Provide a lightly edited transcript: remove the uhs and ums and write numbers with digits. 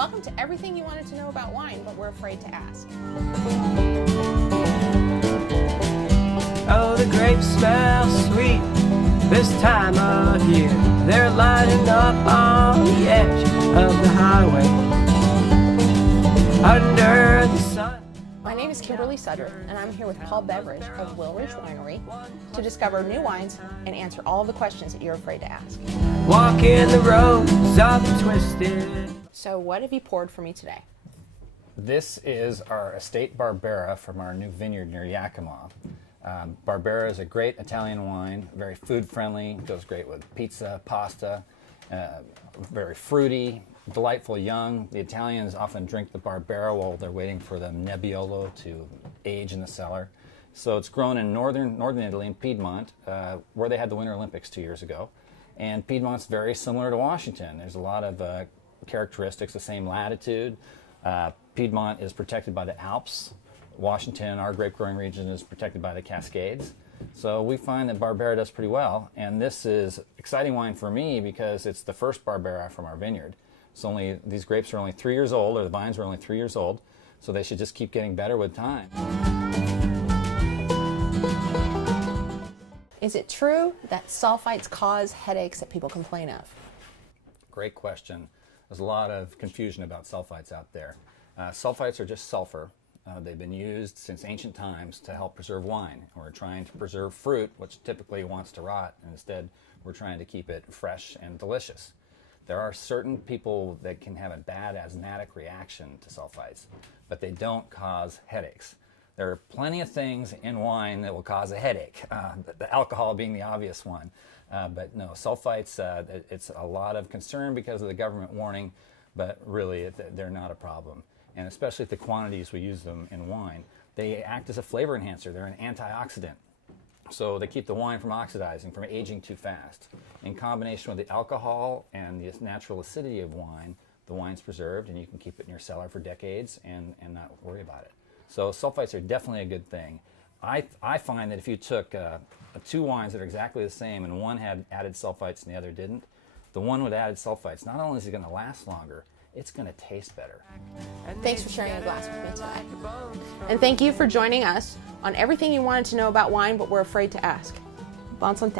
Welcome to everything you wanted to know about wine, but we're afraid to ask. Oh, the grapes smell sweet this time of year. They're lining up on the edge of the highway under the sun. My name is Kymberely Suddarth, and I'm here with Beveridge of Wilridge Winery to discover new wines and answer all of the questions that you're afraid to ask. Walking the roads of the twisted. So what have you poured for me today? This is our estate Barbera from our new vineyard near Yakima. Barbera is a great Italian wine, very food friendly, goes great with pizza, pasta, very fruity, delightful young. The Italians often drink the Barbera while they're waiting for the Nebbiolo to age in the cellar. So it's grown in northern Italy, in Piedmont, where they had the Winter Olympics 2 years ago. And Piedmont's very similar to Washington. There's a lot of characteristics, the same latitude. Piedmont is protected by the Alps. Washington, our grape growing region, is protected by the Cascades. So we find that Barbera does pretty well. And this is exciting wine for me because it's the first Barbera from our vineyard. These grapes are only 3 years old, or the vines are only 3 years old, so they should just keep getting better with time. Is it true that sulfites cause headaches that people complain of? Great question. There's a lot of confusion about sulfites out there. Sulfites are just sulfur. They've been used since ancient times to help preserve wine. We're trying to preserve fruit, which typically wants to rot, and instead we're trying to keep it fresh and delicious. There are certain people that can have a bad asthmatic reaction to sulfites, but they don't cause headaches. There are plenty of things in wine that will cause a headache, the alcohol being the obvious one. But no, sulfites, it's a lot of concern because of the government warning, but really they're not a problem. And especially at the quantities we use them in wine, they act as a flavor enhancer. They're an antioxidant. So they keep the wine from oxidizing, from aging too fast. In combination with the alcohol and the natural acidity of wine, the wine's preserved and you can keep it in your cellar for decades and not worry about it. So sulfites are definitely a good thing. I find that if you took two wines that are exactly the same and one had added sulfites and the other didn't, the one with added sulfites, not only is it going to last longer, it's going to taste better. Thanks for sharing a glass with me today. And thank you for joining us on everything you wanted to know about wine, but we're afraid to ask. Bon santé.